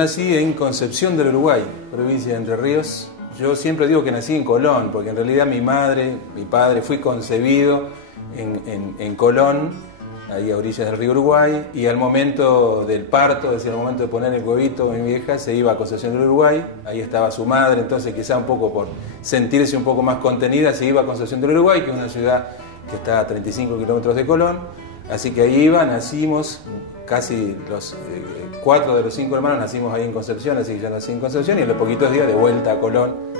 nací en Concepción del Uruguay, provincia de Entre Ríos. Yo siempre digo que nací en Colón, porque en realidad mi padre, fui concebido en Colón, ahí a orillas del río Uruguay, y al momento del parto, es decir, al momento de poner el huevito, mi vieja se iba a Concepción del Uruguay, ahí estaba su madre, entonces quizá un poco por sentirse un poco más contenida, se iba a Concepción del Uruguay, que es una ciudad que está a 35 kilómetros de Colón, así que ahí iba, nacimos, casi los 4 de los 5 hermanos nacimos ahí en Concepción, así que yo nací en Concepción y en los poquitos días de vuelta a Colón.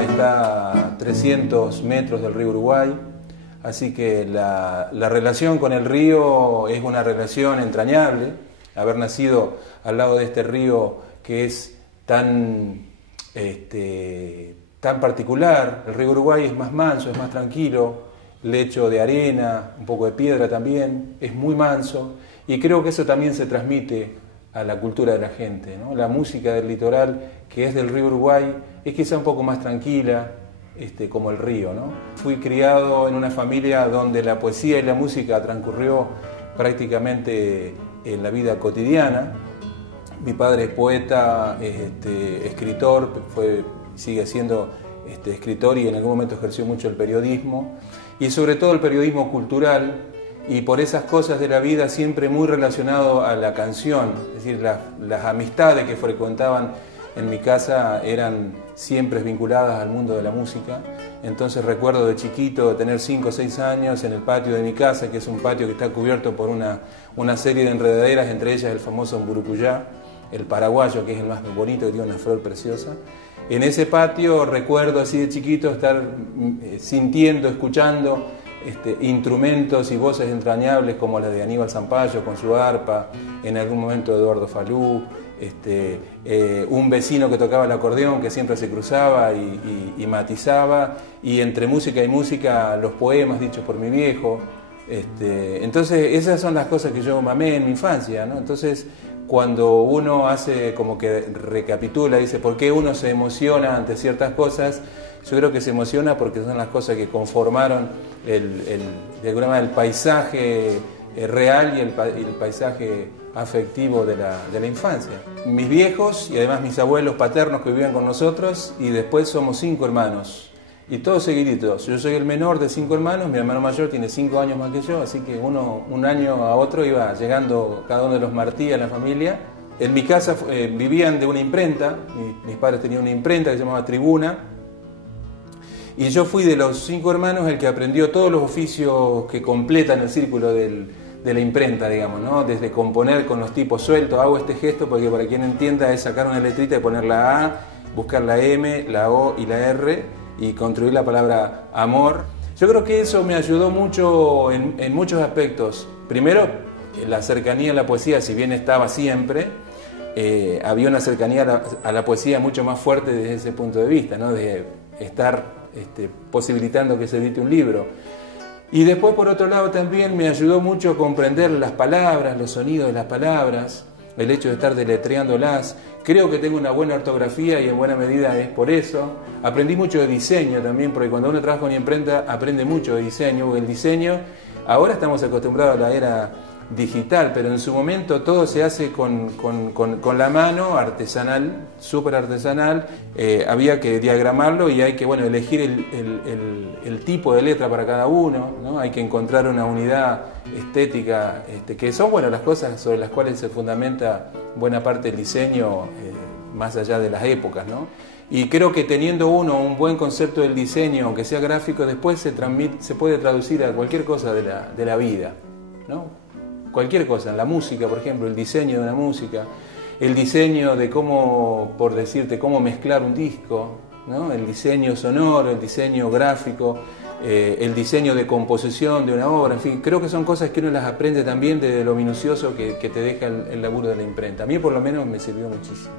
Está a 300 metros del río Uruguay, así que la relación con el río es una relación entrañable. Haber nacido al lado de este río que es tan particular. El río Uruguay es más manso, es más tranquilo, lecho de arena, un poco de piedra también, es muy manso, y creo que eso también se transmite a la cultura de la gente, ¿no? La música del litoral, que es del río Uruguay, es quizá un poco más tranquila, como el río, ¿no? Fui criado en una familia donde la poesía y la música transcurrió prácticamente en la vida cotidiana. Mi padre es poeta, escritor, sigue siendo escritor y en algún momento ejerció mucho el periodismo, y sobre todo el periodismo cultural, y por esas cosas de la vida siempre muy relacionado a la canción, es decir, las amistades que frecuentaban en mi casa eran siempre vinculadas al mundo de la música. Entonces recuerdo de chiquito de tener 5 o 6 años en el patio de mi casa, que es un patio que está cubierto por una serie de enredaderas, entre ellas el famoso mburucuyá, el paraguayo, que es el más bonito, que tiene una flor preciosa. En ese patio recuerdo así de chiquito estar sintiendo, escuchando instrumentos y voces entrañables como la de Aníbal Zampayo con su arpa, en algún momento Eduardo Falú, un vecino que tocaba el acordeón que siempre se cruzaba y matizaba, y entre música y música los poemas dichos por mi viejo. Entonces esas son las cosas que yo mamé en mi infancia, ¿no? Entonces cuando uno hace como que recapitula, dice por qué uno se emociona ante ciertas cosas, yo creo que se emociona porque son las cosas que conformaron de alguna manera el paisaje real y el paisaje afectivo de la infancia. Mis viejos y además mis abuelos paternos que vivían con nosotros, y después somos 5 hermanos, y todos seguiditos. Yo soy el menor de 5 hermanos, mi hermano mayor tiene 5 años más que yo, así que un año a otro iba llegando cada uno de los Martí a la familia. En mi casa vivían de una imprenta, mis padres tenían una imprenta que se llamaba Tribuna, y yo fui de los 5 hermanos el que aprendió todos los oficios que completan el círculo de la imprenta, digamos, ¿no? Desde componer con los tipos sueltos, hago este gesto porque para quien entienda es sacar una letrita y poner la A, buscar la M, la O y la R y construir la palabra amor. Yo creo que eso me ayudó mucho en muchos aspectos. Primero, la cercanía a la poesía, si bien estaba siempre, había una cercanía a la poesía mucho más fuerte desde ese punto de vista, ¿no? De estar posibilitando que se edite un libro. Y después, por otro lado, también me ayudó mucho a comprender las palabras, los sonidos de las palabras, el hecho de estar deletreándolas. Creo que tengo una buena ortografía y en buena medida es por eso. Aprendí mucho de diseño también, porque cuando uno trabaja con imprenta aprende mucho de diseño, porque el diseño, ahora estamos acostumbrados a la era digital, pero en su momento todo se hace con la mano, artesanal, súper artesanal. Había que diagramarlo y hay que elegir el tipo de letra para cada uno, ¿no? Hay que encontrar una unidad estética, que son las cosas sobre las cuales se fundamenta buena parte del diseño, más allá de las épocas, ¿no? Y creo que teniendo uno un buen concepto del diseño, aunque sea gráfico, después se puede traducir a cualquier cosa de la vida, ¿no? Cualquier cosa, en la música, por ejemplo, el diseño de una música, el diseño de cómo mezclar un disco, ¿no? El diseño sonoro, el diseño gráfico, el diseño de composición de una obra, en fin, creo que son cosas que uno las aprende también de lo minucioso que te deja el laburo de la imprenta. A mí por lo menos me sirvió muchísimo.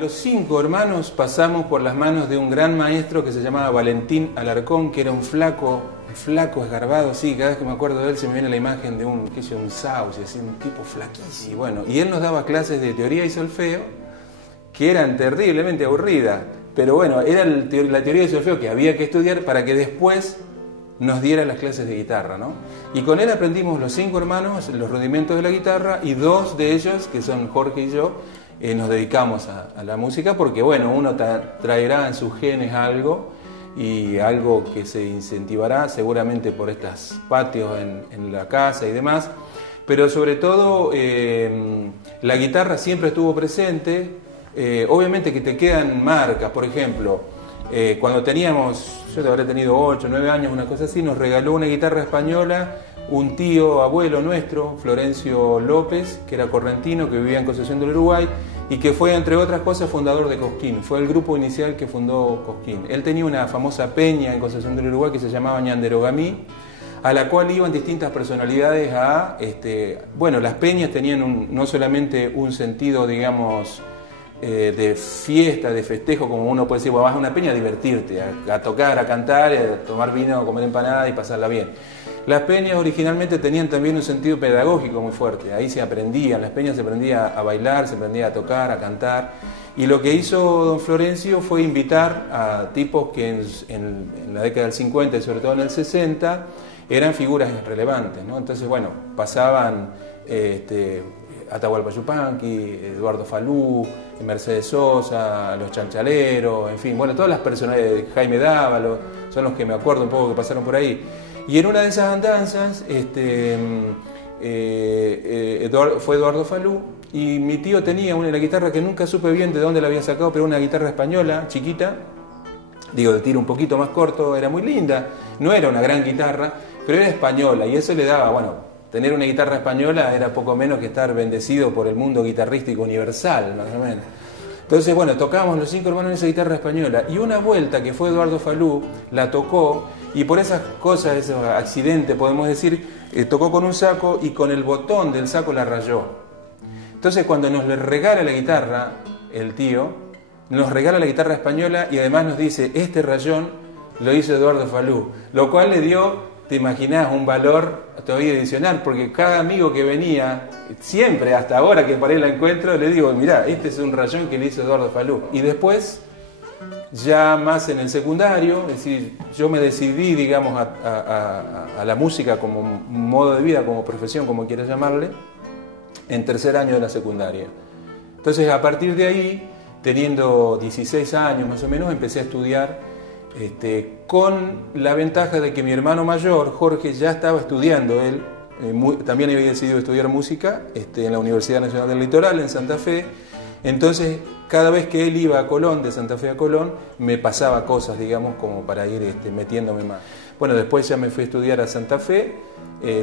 Los 5 hermanos pasamos por las manos de un gran maestro que se llamaba Valentín Alarcón, que era un flaco esgarbado, sí, cada vez que me acuerdo de él se me viene la imagen de un sauce, así, un tipo flaquísimo. Bueno, y él nos daba clases de teoría y solfeo, que eran terriblemente aburridas, pero bueno, era la teoría y solfeo que había que estudiar para que después nos diera las clases de guitarra, ¿no? Y con él aprendimos los 5 hermanos los rudimentos de la guitarra, y 2 de ellos, que son Jorge y yo, nos dedicamos a la música porque, bueno, uno traerá en sus genes algo, y algo que se incentivará seguramente por estos patios en la casa y demás, pero sobre todo la guitarra siempre estuvo presente. Obviamente que te quedan marcas, por ejemplo, cuando teníamos, yo te habré tenido 8, 9 años, una cosa así, nos regaló una guitarra española un tío abuelo nuestro, Florencio López, que era correntino, que vivía en Concepción del Uruguay y que fue, entre otras cosas, fundador de Cosquín. Fue el grupo inicial que fundó Cosquín. Él tenía una famosa peña en Concepción del Uruguay que se llamaba Ñanderogamí, a la cual iban distintas personalidades bueno, las peñas tenían no solamente un sentido, digamos, de fiesta, de festejo, como uno puede decir, vas a una peña a divertirte, a tocar, a cantar, a tomar vino, a comer empanada y pasarla bien. Las peñas originalmente tenían también un sentido pedagógico muy fuerte, ahí se aprendía, en las peñas se aprendía a bailar, se aprendía a tocar, a cantar, y lo que hizo don Florencio fue invitar a tipos que en la década del 50 y sobre todo en el 60 eran figuras relevantes, ¿no? Entonces, bueno, pasaban Atahualpa Yupanqui, Eduardo Falú, Mercedes Sosa, los Chanchaleros, en fin, bueno, todas las personas, Jaime Dávalo, son los que me acuerdo un poco que pasaron por ahí. Y en una de esas andanzas fue Eduardo Falú, y mi tío tenía una guitarra que nunca supe bien de dónde la había sacado, pero una guitarra española, chiquita, digo, de tiro un poquito más corto, era muy linda, no era una gran guitarra, pero era española, y eso le daba, bueno, tener una guitarra española era poco menos que estar bendecido por el mundo guitarrístico universal, más o menos. Entonces, bueno, tocábamos los 5 hermanos en esa guitarra española, y una vuelta que fue Eduardo Falú, la tocó, y por esas cosas, esos accidentes, podemos decir, tocó con un saco y con el botón del saco la rayó. Entonces, cuando nos le regala la guitarra, el tío, nos regala la guitarra española y además nos dice, este rayón lo hizo Eduardo Falú, lo cual le dio, te imaginás, un valor todavía adicional, porque cada amigo que venía, siempre, hasta ahora que por ahí la encuentro, le digo, mirá, este es un rayón que le hizo Eduardo Falú. Y después, ya más en el secundario, es decir, yo me decidí, digamos, a la música como un modo de vida, como profesión, como quieras llamarle, en tercer año de la secundaria. Entonces, a partir de ahí, teniendo 16 años más o menos, empecé a estudiar con la ventaja de que mi hermano mayor, Jorge, ya estaba estudiando, él también había decidido estudiar música en la Universidad Nacional del Litoral, en Santa Fe. Entonces, cada vez que él iba a Colón, de Santa Fe a Colón, me pasaba cosas, digamos, como para ir metiéndome más. Bueno, después ya me fui a estudiar a Santa Fe,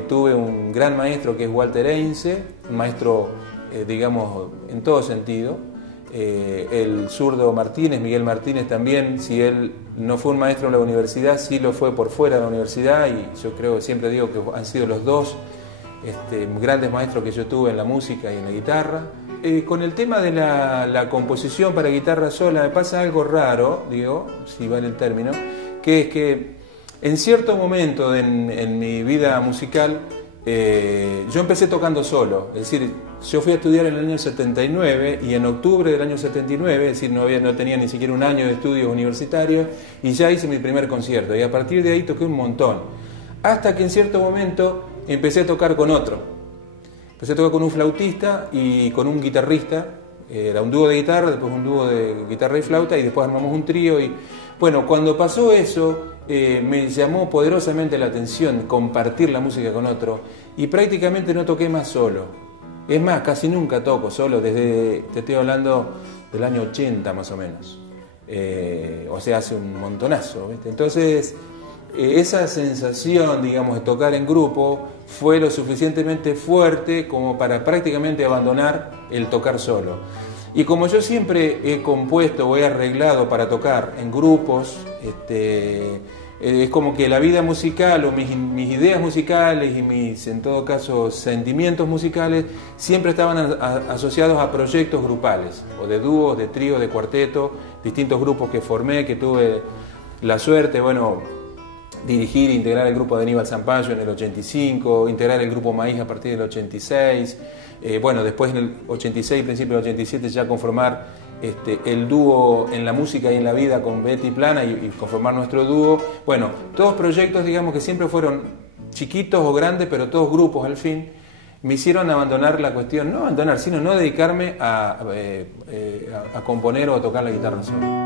tuve un gran maestro que es Walter Einze, un maestro, digamos, en todo sentido. El zurdo Martínez, Miguel Martínez también, si él no fue un maestro en la universidad, sí lo fue por fuera de la universidad, y yo creo, siempre digo que han sido los dos grandes maestros que yo tuve en la música y en la guitarra. Con el tema de la composición para guitarra sola me pasa algo raro, digo, si va en el término, que es que en cierto momento en mi vida musical yo empecé tocando solo, es decir, yo fui a estudiar en el año 79 y en octubre del año 79, es decir, no tenía ni siquiera un año de estudios universitarios, y ya hice mi primer concierto, y a partir de ahí toqué un montón, hasta que en cierto momento empecé a tocar con otro. Empecé a tocar con un flautista y con un guitarrista, era un dúo de guitarra, después un dúo de guitarra y flauta, y después armamos un trío. Y bueno, cuando pasó eso, me llamó poderosamente la atención compartir la música con otro, y prácticamente no toqué más solo. Es más, casi nunca toco solo, te estoy hablando del año 80 más o menos, o sea, hace un montonazo, ¿viste? Entonces, esa sensación, digamos, de tocar en grupo fue lo suficientemente fuerte como para prácticamente abandonar el tocar solo. Y como yo siempre he compuesto o he arreglado para tocar en grupos, Es como que la vida musical o mis ideas musicales y mis, en todo caso, sentimientos musicales siempre estaban asociados a proyectos grupales, o de dúos, de tríos, de cuarteto, distintos grupos que formé, que tuve la suerte, bueno, dirigir e integrar el grupo de Aníbal Zampayo en el 85, integrar el grupo Maíz a partir del 86, bueno, después en el 86, principio del 87 ya conformar el dúo En la música y en la vida con Betty Plana y conformar nuestro dúo. Bueno, todos proyectos, digamos, que siempre fueron chiquitos o grandes, pero todos grupos al fin, me hicieron abandonar la cuestión, no abandonar, sino no dedicarme a componer o a tocar la guitarra solo.